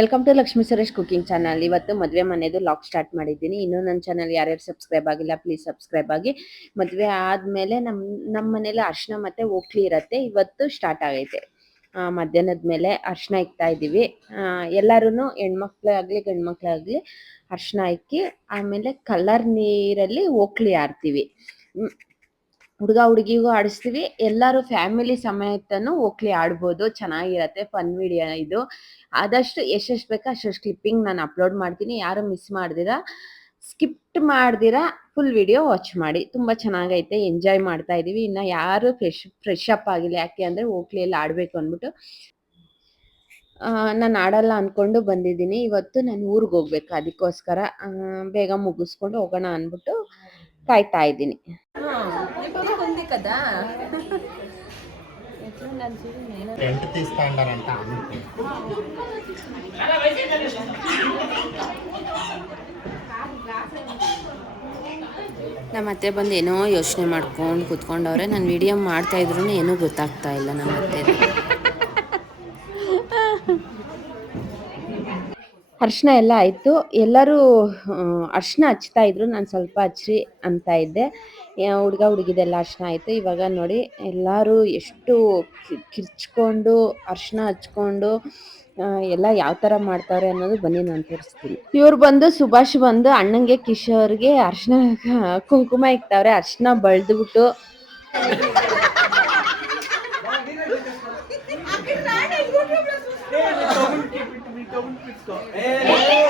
Welcome to Lakshmi Suresh cooking channel ಇವತ್ತು ಮದುವೆ ಮನೆದು lock start ಮಾಡಿದ್ದೀನಿ. ಇನ್ನೂ ನನ್ನ ಚಾನಲ್ ಯಾರ್ಯಾರು ಸಬ್ಸ್ಕ್ರೈಬ್ ಆಗಿಲ್ಲ ಪ್ಲೀಸ್ ಸಬ್ಸ್ಕ್ರೈಬ್ ಆಗಿ. ಮದುವೆ ಆದಮೇಲೆ ನಮ್ಮ ನಮ್ಮ ಮನೇಲಿ ಅರ್ಶನ ಮತ್ತು ಓಕ್ಲಿ ಇರತ್ತೆ. ಇವತ್ತು ಸ್ಟಾರ್ಟ್ ಆಗೈತೆ. ಮಧ್ಯಾಹ್ನದ ಮೇಲೆ ಅರ್ಶನ ಇಕ್ತಾ ಇದ್ದೀವಿ ಎಲ್ಲರೂ ಹೆಣ್ಮಕ್ಳಾಗಲಿ ಗಂಡ್ಮಕ್ಳಾಗಲಿ ಅರ್ಶನ ಇಕ್ಕಿ, ಆಮೇಲೆ ಕಲರ್ ನೀರಲ್ಲಿ ಓಕ್ಲಿ ಆಡ್ತೀವಿ ಹುಡುಗ ಹುಡುಗಿಗೂ ಆಡಿಸ್ತೀವಿ. ಎಲ್ಲರೂ ಫ್ಯಾಮಿಲಿ ಸಮೇತನೂ ಹೋಗ್ಲಿ ಆಡ್ಬೋದು. ಚೆನ್ನಾಗಿರತ್ತೆ. ಫನ್ ವಿಡಿಯೋ ಇದು. ಆದಷ್ಟು ಎಷ್ಟೆಷ್ಟು ಬೇಕೋ ಅಷ್ಟಷ್ಟು ಕ್ಲಿಪ್ಪಿಂಗ್ ನಾನು ಅಪ್ಲೋಡ್ ಮಾಡ್ತೀನಿ. ಯಾರು ಮಿಸ್ ಮಾಡ್ದಿರಾ ಸ್ಕಿಪ್ಟ್ ಮಾಡ್ದಿರಾ ಫುಲ್ ವಿಡಿಯೋ ವಾಚ್ ಮಾಡಿ. ತುಂಬ ಚೆನ್ನಾಗೈತೆ. ಎಂಜಾಯ್ ಮಾಡ್ತಾ ಇದ್ದೀವಿ ಇನ್ನು ಯಾರು ಫ್ರೆಶ್ ಫ್ರೆಶ್ ಅಪ್ ಆಗಿಲ್ಲ. ಯಾಕೆ ಅಂದರೆ ಓಕ್ಲಿಯಲ್ಲಿ ಆಡಬೇಕು ಅಂದ್ಬಿಟ್ಟು. ನಾನು ಆಡಲ್ಲ ಅಂದ್ಕೊಂಡು ಬಂದಿದ್ದೀನಿ. ಇವತ್ತು ನಾನು ಊರಿಗೆ ಹೋಗ್ಬೇಕು. ಅದಕ್ಕೋಸ್ಕರ ಬೇಗ ಮುಗಿಸ್ಕೊಂಡು ಹೋಗೋಣ ಅಂದ್ಬಿಟ್ಟು. ಕಾಯ್ತಾ ಇದ್ದೀನಿ. ನಮ್ಮ ಅತ್ತೆ ಬಂದು ಏನೋ ಯೋಚನೆ ಮಾಡ್ಕೊಂಡು ಕುತ್ಕೊಂಡವ್ರೆ. ನಾನು ವಿಡಿಯೋ ಮಾಡ್ತಾ ಇದ್ರೂ ಏನೂ ಗೊತ್ತಾಗ್ತಾ ಇಲ್ಲ ನಮ್ಮ ಅತ್ತೆ ಅರ್ಶಿನ ಎಲ್ಲ ಆಯಿತು. ಎಲ್ಲರೂ ಅರ್ಶಿನ ಹಚ್ತಾ ಇದ್ರು. ನಾನು ಸ್ವಲ್ಪ ಹಚ್ಚಿ ಅಂತ ಇದ್ದೆ. ಹುಡುಗ ಹುಡುಗಿದೆಲ್ಲ ಅರ್ಶಿನ ಆಯಿತು. ಇವಾಗ ನೋಡಿ, ಎಲ್ಲರೂ ಎಷ್ಟು ಕಿರ್ಚ್ಕೊಂಡು, ಅರ್ಶಿನ ಹಚ್ಕೊಂಡು ಎಲ್ಲ ಯಾವ ಥರ ಮಾಡ್ತಾವ್ರೆ ಅನ್ನೋದು ಬನ್ನಿ ನಾನು ತೋರಿಸ್ತೀನಿ. ಇವ್ರು ಬಂದು, ಸುಭಾಷ್ ಬಂದು, ಅಣ್ಣಂಗೆ, ಕಿಶೋರ್ಗೆ ಅರ್ಶಿನ ಕುಂಕುಮ ಇಕ್ತಾವ್ರೆ. ಅರ್ಶಿನ ಬಳ್ದ್ಬಿಟ್ಟು. só. É. é.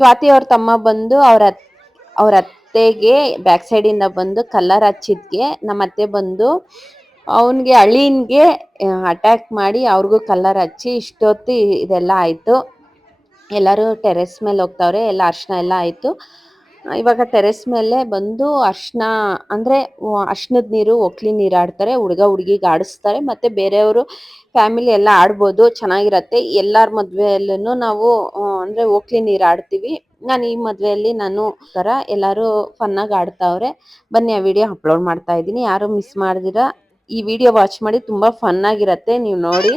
ಸ್ವಾತಿ ಅವ್ರ ತಮ್ಮ ಬಂದು ಅವ್ರ ಅವ್ರ ಅತ್ತೆಗೆ ಬ್ಯಾಕ್ ಸೈಡಿಂದ ಬಂದು ಕಲ್ಲರ್ ಹಚ್ಚಿದ್ಗೆ. ನಮ್ಮ ಅತ್ತೆ ಬಂದು ಅವನಿಗೆ, ಅಳಿನ್ಗೆ ಅಟ್ಯಾಕ್ ಮಾಡಿ ಅವ್ರಿಗೂ ಕಲ್ಲರ್ ಹಚ್ಚಿ ಇಷ್ಟೊತ್ತು ಇದೆಲ್ಲ ಆಯಿತು. ಎಲ್ಲರೂ ಟೆರೆಸ್ ಮೇಲೆ ಹೋಗ್ತಾವ್ರೆ, ಎಲ್ಲ ಅರ್ಶಿನ ಎಲ್ಲ ಆಯಿತು. ಇವಾಗ ಟೆರೆಸ್ ಮೇಲೆ ಬಂದು ಅರ್ಶನ, ಅಂದರೆ ಅರ್ಶನದ ನೀರು, ಒಕ್ಲಿ ನೀರು ಆಡ್ತಾರೆ, ಹುಡುಗ ಹುಡುಗಿಗೆ ಆಡಿಸ್ತಾರೆ, ಮತ್ತು ಬೇರೆಯವರು ಫ್ಯಾಮಿಲಿ ಎಲ್ಲ ಆಡ್ಬೋದು, ಚೆನ್ನಾಗಿರತ್ತೆ. ಎಲ್ಲರ ಮದುವೆಯಲ್ಲೂ ನಾವು ಅಂದರೆ ಓಕ್ಲಿ ನೀರು ಆಡ್ತೀವಿ. ನಾನು ಈ ಮದುವೆಯಲ್ಲಿ ನಾನು ಥರ ಎಲ್ಲರೂ ಫನ್ನಾಗಿ ಆಡ್ತಾವ್ರೆ. ಬನ್ನಿ, ಆ ವಿಡಿಯೋ ಅಪ್ಲೋಡ್ ಮಾಡ್ತಾ ಇದ್ದೀನಿ. ಯಾರು ಮಿಸ್ ಮಾಡ್ದಿರ, ಈ ವಿಡಿಯೋ ವಾಚ್ ಮಾಡಿ ತುಂಬ ಫನ್ ಆಗಿರತ್ತೆ, ನೀವು ನೋಡಿ.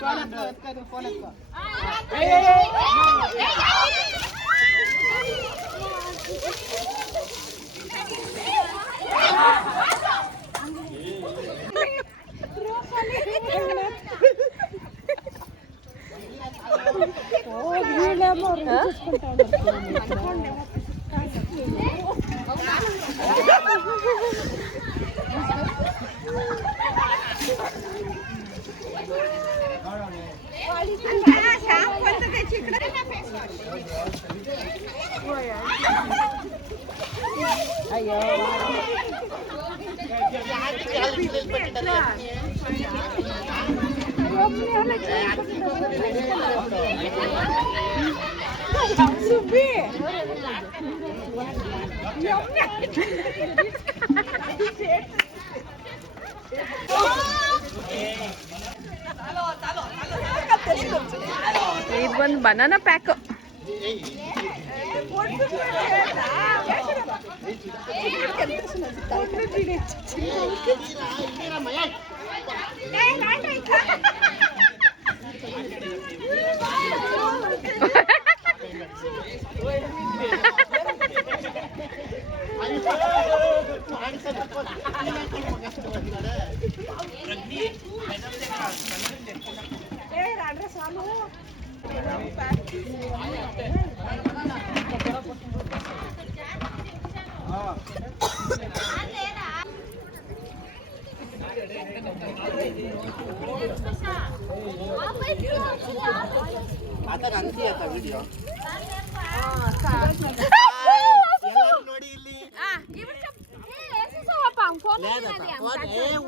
Phone phone Ayo. ಇದು ಬಂದು ಬನಾನಾ ಪ್ಯಾಕ್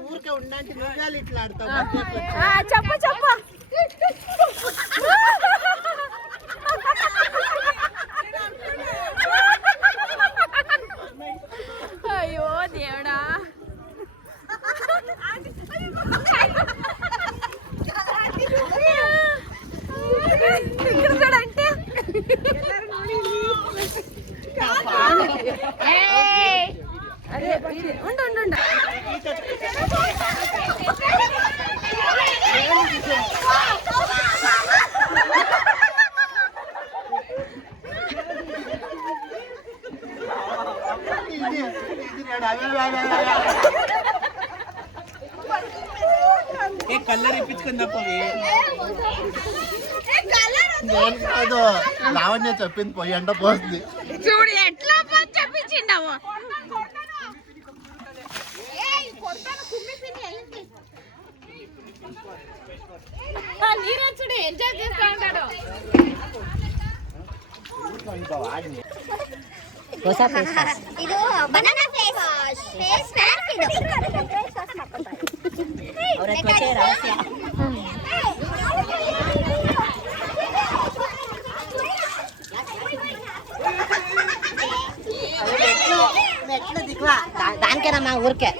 ఊరికే ఉండాలి నువ్వు ఇట్లా ఆడతావు. చెప్పు చెప్పు. నేను కాదు. లావణ్య చెప్పింది పోయి ఎండ పోతుంది. చూడు ఎట్లా చెప్పించిండవు. నీరజుడు ఎంజాయ్ చేస్తా ఉంటాడు. ఇది బనానా ఫేస్ ఫేస్ ప్యాక్ ఇది நான் இருக்கேன்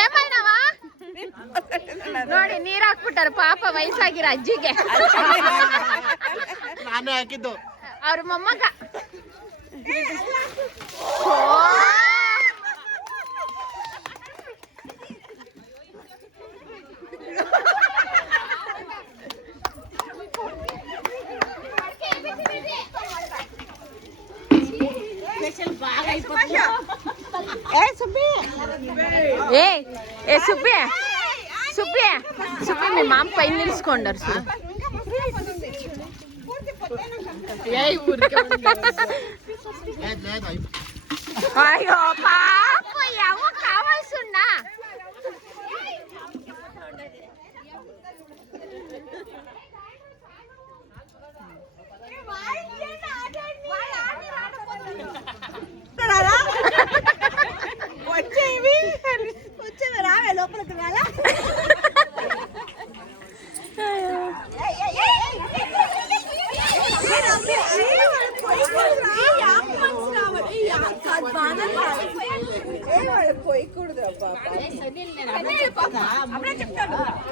ಏಮೈನವಾ ನೋಡಿ ನೀರ್ ಹಾಕ್ಬಿಟ್ಟಾರ. ಪಾಪ ವಯಸ್ಸಾಗಿರ ಅಜ್ಜಿಗೆ. ನಾನೇ ಹಾಕಿದ್ದು. ಅವ್ರ ಮೊಮ್ಮಗ. ఏ ఏ సుబ్బి సుబ్బి సుబ్బి మీ మామ పైన నిలుచుకోండారు చూడు లేదు లేదు అయిపో- అయ్యో పాప పోయకూడదు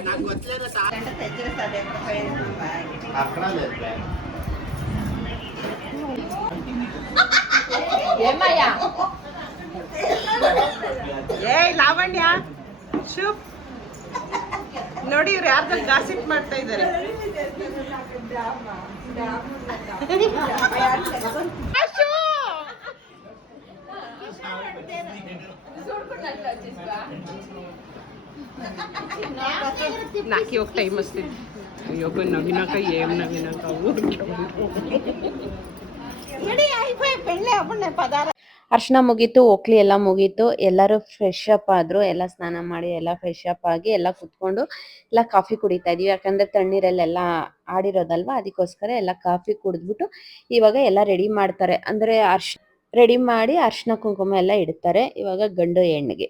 నాకు వచ్చలేదు అక్కడ లేదు ఏమయ్యా ಏಯ್ ಲಾವಣ್ಯ ಶುಭ್ ನೋಡಿ ಇವ್ರು ಯಾರ್ದ ಗಾಸಿಪ್ ಮಾಡ್ತಾ ಇದ್ದಾರೆ నాకు ఒక టైం వస్తుంది అయ్యో నవ్వినాక ఏం నవ్వినాక అయిపోయి పెళ్ళి అప్పుడు పదార ಅರ್ಶಿನ ಮುಗೀತು ಓಕ್ಲಿ ಎಲ್ಲ ಮುಗೀತು ಎಲ್ಲರೂ ಫ್ರೆಶ್ ಅಪ್ ಆದ್ರು ಎಲ್ಲ ಸ್ನಾನ ಮಾಡಿ ಎಲ್ಲ ಫ್ರೆಶ್ ಅಪ್ ಆಗಿ ಎಲ್ಲ ಕುತ್ಕೊಂಡು ಎಲ್ಲ ಕಾಫಿ ಕುಡಿತಾ ಇದೀವಿ ಯಾಕಂದ್ರೆ ತಣ್ಣೀರಲ್ಲೆಲ್ಲ ಆಡಿರೋದಲ್ವಾ ಅದಕ್ಕೋಸ್ಕರ ಎಲ್ಲ ಕಾಫಿ ಕುಡಿದ್ಬಿಟ್ಟು ಇವಾಗ ಎಲ್ಲ ರೆಡಿ ಮಾಡ್ತಾರೆ ಅಂದ್ರೆ ಅರ್ಶ್ ರೆಡಿ ಮಾಡಿ ಅರ್ಶಿನ ಕುಂಕುಮ ಎಲ್ಲ ಇಡ್ತಾರೆ ಇವಾಗ ಗಂಡು ಹೆಣ್ಣಿಗೆ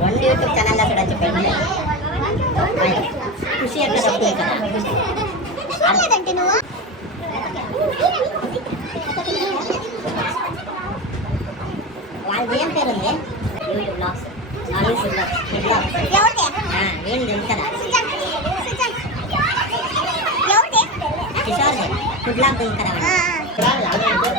రెండు యూట్యూబ్ ఛానల్లో చూడొచ్చు పెళ్ళి ఖుషి అక్కడ నువ్వు ಏನ್ ಪೇರು ಅಂದ್ರೆ YouTube blogs normal food blogs ಹಾ ಏನ್ ಲಿಂಕದ ಕಿಶೋರ್ ಫುಡ್ ಬ್ಲಾಗ್ ಲಿಂಕದ ಅವನು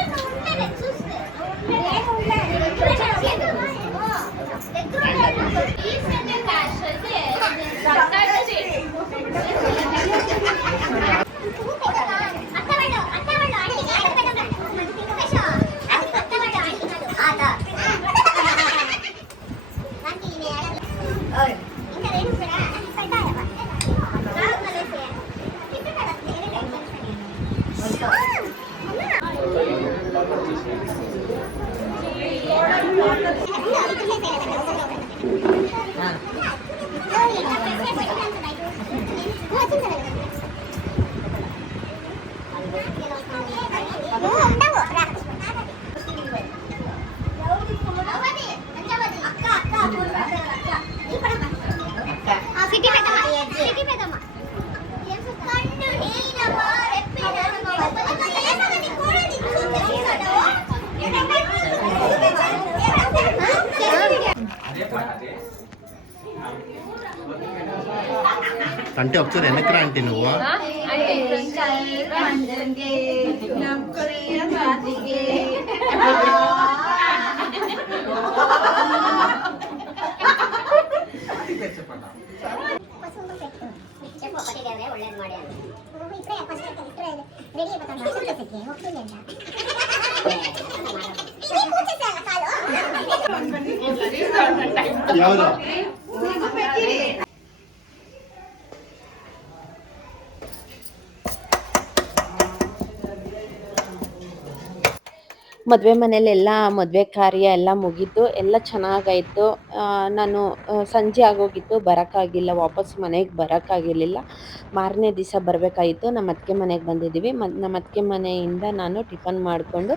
అంటే ఒకసారి వెనక్కి రా అంటే నువ్వు చెప్పు ಮದುವೆ ಮನೇಲೆಲ್ಲ ಮದುವೆ ಕಾರ್ಯ ಎಲ್ಲ ಮುಗೀತು ಎಲ್ಲ ಚೆನ್ನಾಗಾಯಿತು. ನಾನು ಸಂಜೆ ಆಗೋಗಿತ್ತು, ಬರೋಕ್ಕಾಗಿಲ್ಲ, ವಾಪಸ್ ಮನೆಗೆ ಬರೋಕ್ಕಾಗಿರಲಿಲ್ಲ. ಮಾರನೇ ದಿವಸ ಬರಬೇಕಾಗಿತ್ತು ನಮ್ಮ ಅತ್ತಿಗೆ ಮನೆಗೆ ಬಂದಿದ್ದೀವಿ. ಮ ನಮ್ಮ ಅತ್ತಿಗೆ ಮನೆಯಿಂದ ನಾನು ಟಿಫನ್ ಮಾಡಿಕೊಂಡು,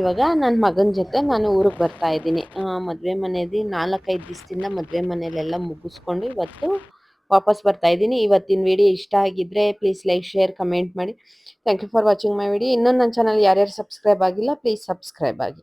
ಇವಾಗ ನನ್ನ ಮಗನ ಜೊತೆ ನಾನು ಊರಿಗೆ ಬರ್ತಾ ಇದ್ದೀನಿ. ಮದುವೆ ಮನೆಯಲ್ಲಿ ನಾಲ್ಕೈದು ದಿವಸದಿಂದ ಮದುವೆ ಮನೆಯಲ್ಲೆಲ್ಲ ಮುಗಿಸ್ಕೊಂಡು ಇವತ್ತು ವಾಪಸ್ ಬರ್ತಾ ಇದ್ದೀನಿ. ಇವತ್ತಿನ ವಿಡಿಯೋ ಇಷ್ಟ ಆಗಿದ್ರೆ ಪ್ಲೀಸ್ ಲೈಕ್ ಶೇರ್ ಕಮೆಂಟ್ ಮಾಡಿ. Thank you for watching my video ಇನ್ನೊಂದು ನನ್ನ ಚಾನಲ್ ಯಾರ್ಯಾರು ಸಬ್ಸ್ಕ್ರೈಬ್ ಆಗಿಲ್ಲ ಪ್ಲೀಸ್ ಸಬ್ಸ್ಕ್ರೈಬ್ ಆಗಿ.